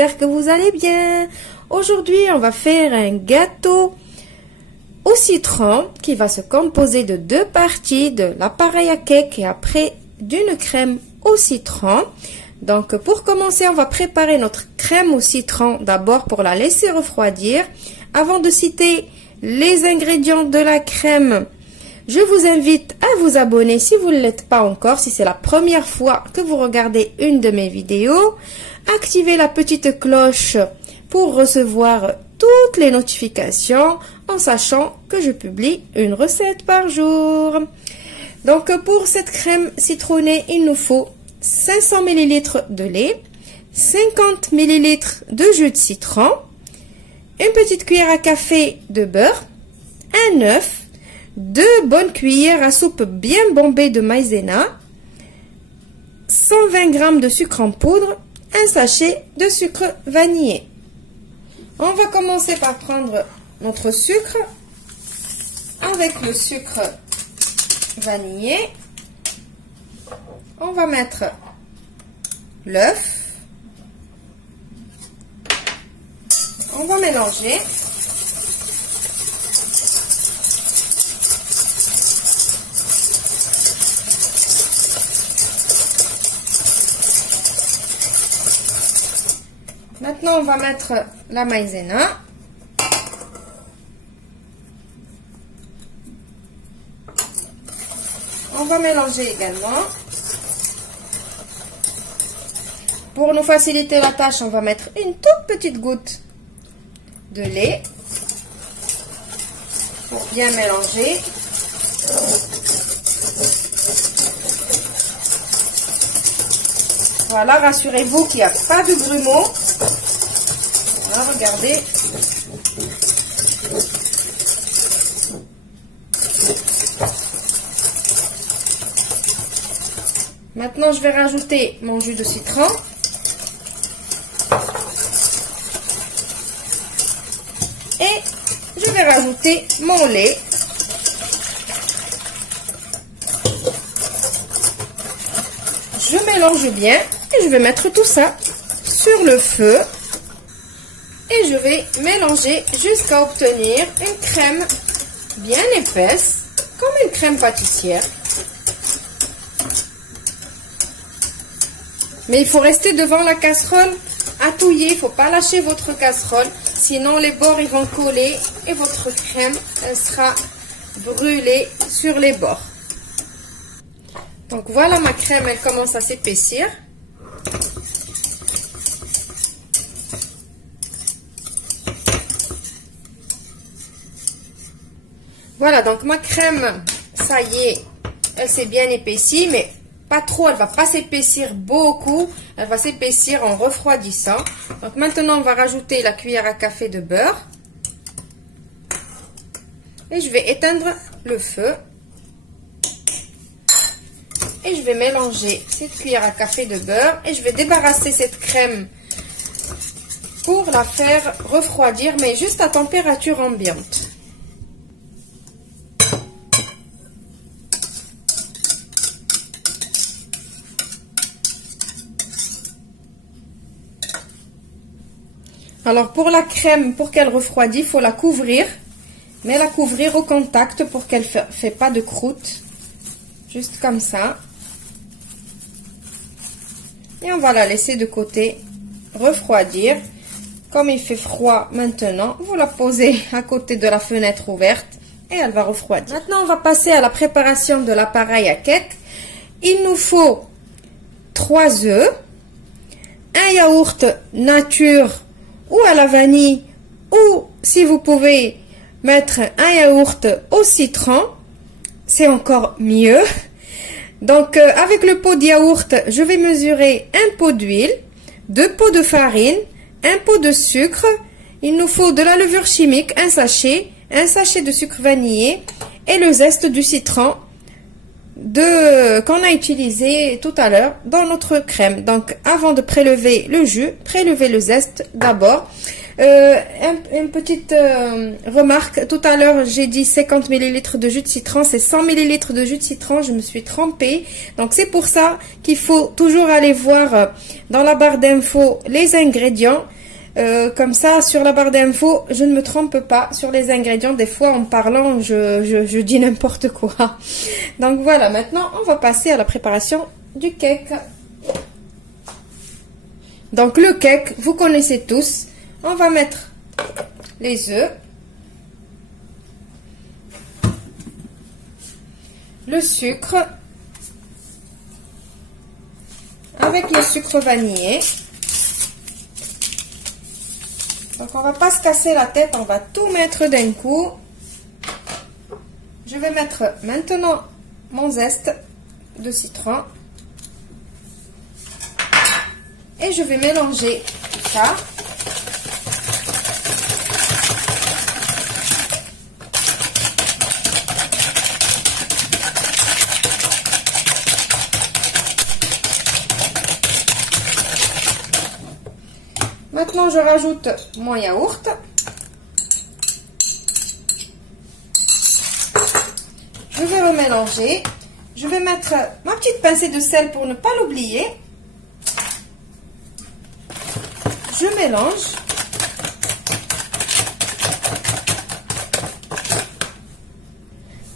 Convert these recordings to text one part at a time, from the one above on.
j'espère que vous allez bien. Aujourd'hui, on va faire un gâteau au citron qui va se composer de deux parties, de l'appareil à cake et après d'une crème au citron. Donc pour commencer, on va préparer notre crème au citron d'abord pour la laisser refroidir. Avant de citer les ingrédients de la crème, je vous invite à vous abonner si vous ne l'êtes pas encore, si c'est la première fois que vous regardez une de mes vidéos. Activez la petite cloche pour recevoir toutes les notifications en sachant que je publie une recette par jour. Donc pour cette crème citronnée, il nous faut 500 ml de lait, 50 ml de jus de citron, une petite cuillère à café de beurre, un œuf, 2 bonnes cuillères à soupe bien bombées de maïzena, 120 g de sucre en poudre, un sachet de sucre vanillé. On va commencer par prendre notre sucre. Avec le sucre vanillé, on va mettre l'œuf. On va mélanger. Maintenant, on va mettre la maïzena. On va mélanger également. Pour nous faciliter la tâche, on va mettre une toute petite goutte de lait pour bien mélanger. Voilà, rassurez-vous qu'il n'y a pas de grumeaux. Voilà, regardez. Maintenant, je vais rajouter mon jus de citron. Et je vais rajouter mon lait. Je mélange bien et je vais mettre tout ça sur le feu. Et je vais mélanger jusqu'à obtenir une crème bien épaisse, comme une crème pâtissière. Mais il faut rester devant la casserole à touiller, il ne faut pas lâcher votre casserole, sinon les bords ils vont coller et votre crème elle sera brûlée sur les bords. Donc voilà, ma crème elle commence à s'épaissir. Voilà, donc ma crème, ça y est, elle s'est bien épaissie, mais pas trop, elle va pas s'épaissir beaucoup, elle va s'épaissir en refroidissant. Donc maintenant, on va rajouter la cuillère à café de beurre. Et je vais éteindre le feu. Et je vais mélanger cette cuillère à café de beurre. Et je vais débarrasser cette crème pour la faire refroidir, mais juste à température ambiante. Alors pour la crème, pour qu'elle refroidisse, il faut la couvrir. Mais la couvrir au contact pour qu'elle ne fait pas de croûte. Juste comme ça. Et on va la laisser de côté refroidir. Comme il fait froid maintenant, vous la posez à côté de la fenêtre ouverte et elle va refroidir. Maintenant, on va passer à la préparation de l'appareil à cake. Il nous faut 3 œufs, un yaourt nature ou à la vanille, ou si vous pouvez mettre un yaourt au citron, c'est encore mieux. Donc avec le pot de yaourt, je vais mesurer un pot d'huile, 2 pots de farine, un pot de sucre. Il nous faut de la levure chimique, un sachet de sucre vanillé et le zeste du citron qu'on a utilisé tout à l'heure dans notre crème. Donc avant de prélever le jus, prélevez le zeste d'abord. Une petite remarque, tout à l'heure j'ai dit 50 ml de jus de citron, c'est 100 ml de jus de citron, je me suis trompée. Donc c'est pour ça qu'il faut toujours aller voir dans la barre d'infos les ingrédients. Comme ça, sur la barre d'infos, je ne me trompe pas sur les ingrédients. Des fois, en parlant, je dis n'importe quoi. Donc voilà, maintenant, on va passer à la préparation du cake. Donc le cake, vous connaissez tous. On va mettre les œufs, le sucre, avec le sucre vanillé. Donc on va pas se casser la tête, on va tout mettre d'un coup. Je vais mettre maintenant mon zeste de citron. Et je vais mélanger tout ça. Maintenant, je rajoute mon yaourt. Je vais remélanger. Je vais mettre ma petite pincée de sel pour ne pas l'oublier. Je mélange.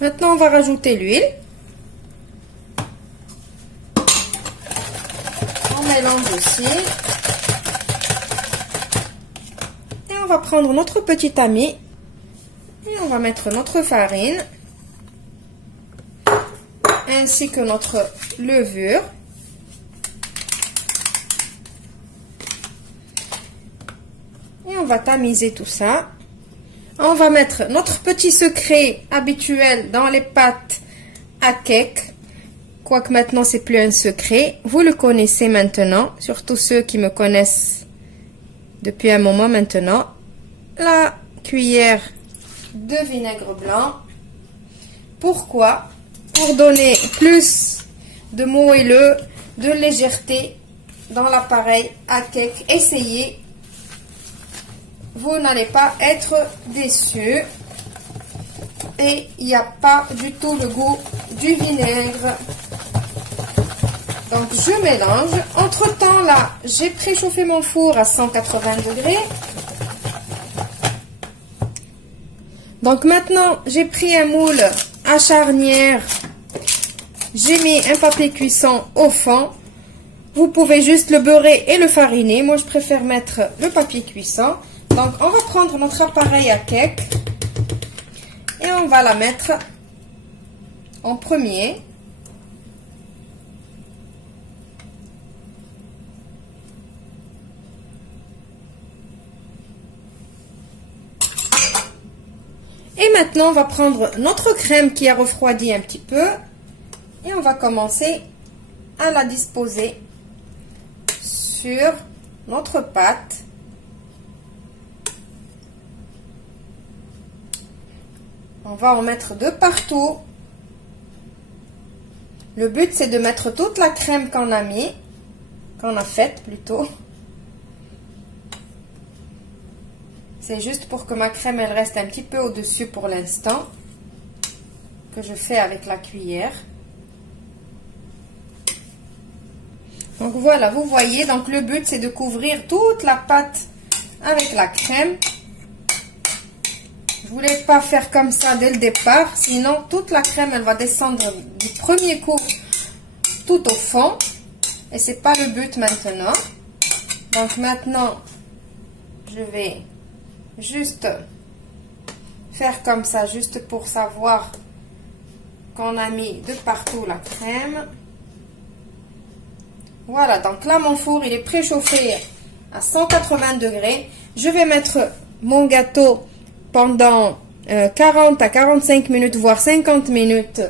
Maintenant, on va rajouter l'huile. On mélange aussi. Et on va prendre notre petit tamis. Et on va mettre notre farine. Ainsi que notre levure. Et on va tamiser tout ça. On va mettre notre petit secret habituel dans les pâtes à cake. Quoique maintenant, c'est plus un secret. Vous le connaissez maintenant, surtout ceux qui me connaissent depuis un moment maintenant. La cuillère de vinaigre blanc. Pourquoi? Pour donner plus de moelleux, de légèreté dans l'appareil à cake. Essayez. Vous n'allez pas être déçus. Et il n'y a pas du tout le goût du vinaigre. Donc je mélange. Entre temps là, j'ai préchauffé mon four à 180 degrés. Donc maintenant, j'ai pris un moule à charnière. J'ai mis un papier cuisson au fond. Vous pouvez juste le beurrer et le fariner. Moi, je préfère mettre le papier cuisson. Donc, on va prendre notre appareil à cake et on va la mettre en premier. Et maintenant, on va prendre notre crème qui a refroidi un petit peu et on va commencer à la disposer sur notre pâte. On va en mettre de partout. Le but, c'est de mettre toute la crème qu'on a mis, qu'on a faite plutôt. C'est juste pour que ma crème, elle reste un petit peu au-dessus pour l'instant, que je fais avec la cuillère. Donc voilà, vous voyez, donc le but, c'est de couvrir toute la pâte avec la crème. Je voulais pas faire comme ça dès le départ, sinon toute la crème elle va descendre du premier coup tout au fond et c'est pas le but maintenant. Donc maintenant je vais juste faire comme ça juste pour savoir qu'on a mis de partout la crème. Voilà, donc là mon four il est préchauffé à 180 degrés. Je vais mettre mon gâteau pendant 40 à 45 minutes, voire 50 minutes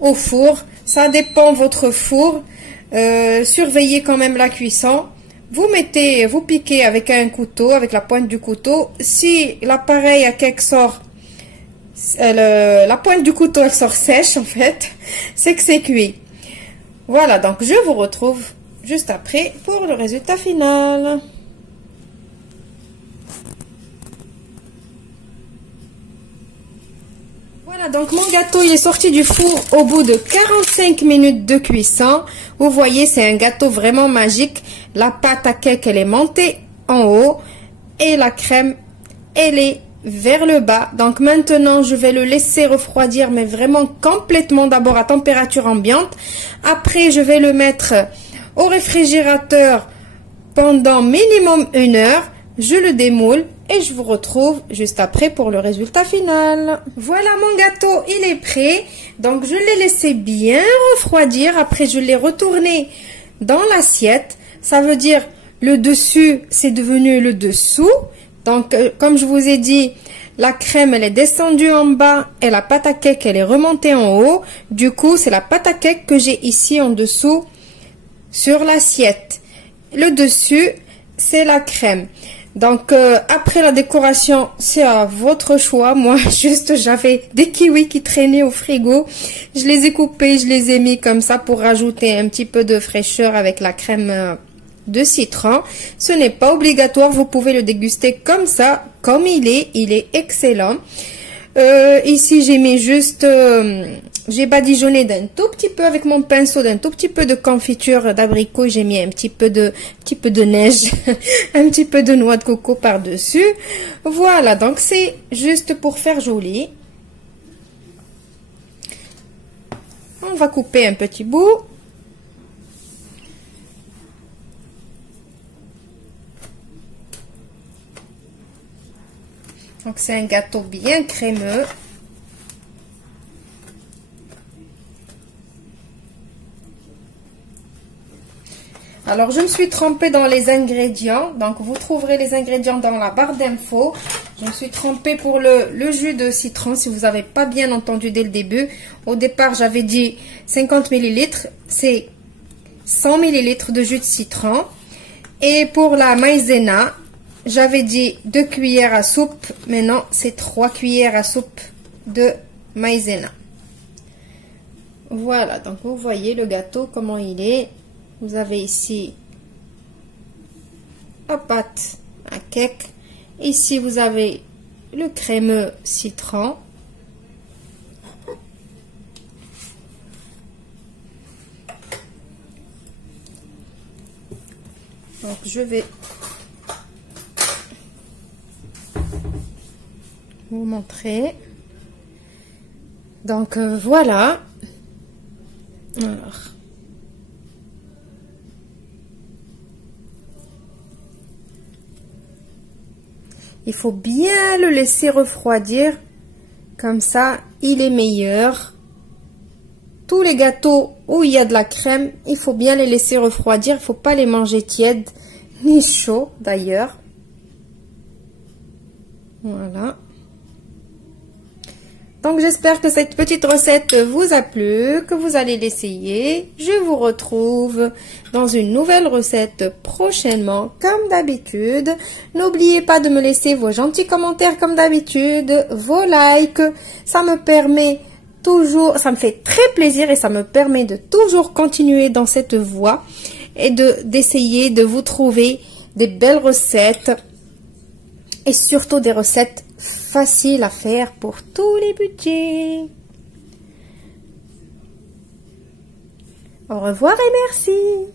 au four. Ça dépend de votre four. Surveillez quand même la cuisson. Vous piquez avec un couteau, avec la pointe du couteau. Si l'appareil à cake sort, la pointe du couteau elle sort sèche en fait, c'est que c'est cuit. Voilà, donc je vous retrouve juste après pour le résultat final. Voilà, donc mon gâteau il est sorti du four au bout de 45 minutes de cuisson. Vous voyez, c'est un gâteau vraiment magique. La pâte à cake, elle est montée en haut et la crème, elle est vers le bas. Donc maintenant, je vais le laisser refroidir, mais vraiment complètement, d'abord à température ambiante. Après, je vais le mettre au réfrigérateur pendant minimum 1 heure. Je le démoule et je vous retrouve juste après pour le résultat final. Voilà, mon gâteau, il est prêt. Donc, je l'ai laissé bien refroidir. Après, je l'ai retourné dans l'assiette. Ça veut dire le dessus, c'est devenu le dessous. Donc, comme je vous ai dit, la crème, elle est descendue en bas et la pâte à cake, elle est remontée en haut. Du coup, c'est la pâte à cake que j'ai ici en dessous sur l'assiette. Le dessus, c'est la crème. Donc, après la décoration, c'est à votre choix. Moi, juste, j'avais des kiwis qui traînaient au frigo. Je les ai coupés, je les ai mis comme ça pour rajouter un petit peu de fraîcheur avec la crème de citron. Ce n'est pas obligatoire, vous pouvez le déguster comme ça, comme il est excellent. Ici, j'ai mis juste... j'ai badigeonné d'un tout petit peu avec mon pinceau, d'un tout petit peu de confiture d'abricot. J'ai mis un petit peu de neige, un petit peu de noix de coco par-dessus. Voilà, donc c'est juste pour faire joli. On va couper un petit bout. Donc c'est un gâteau bien crémeux. Alors, je me suis trompée dans les ingrédients. Donc, vous trouverez les ingrédients dans la barre d'infos. Je me suis trompée pour le jus de citron, si vous n'avez pas bien entendu dès le début. Au départ, j'avais dit 50 ml. C'est 100 ml de jus de citron. Et pour la maïzena, j'avais dit 2 cuillères à soupe. Mais non, c'est 3 cuillères à soupe de maïzena. Voilà, donc vous voyez le gâteau, comment il est. Vous avez ici la pâte à cake. Ici, vous avez le crémeux citron. Donc, je vais vous montrer. Donc, voilà. Alors... il faut bien le laisser refroidir, comme ça, il est meilleur. Tous les gâteaux où il y a de la crème, il faut bien les laisser refroidir, il ne faut pas les manger tièdes, ni chauds d'ailleurs. Voilà. Donc j'espère que cette petite recette vous a plu, que vous allez l'essayer. Je vous retrouve dans une nouvelle recette prochainement, comme d'habitude. N'oubliez pas de me laisser vos gentils commentaires comme d'habitude, vos likes. Ça me permet toujours, ça me fait très plaisir et ça me permet de toujours continuer dans cette voie et d'essayer de vous trouver des belles recettes et surtout des recettes faciles à faire pour tous les budgets. Au revoir et merci.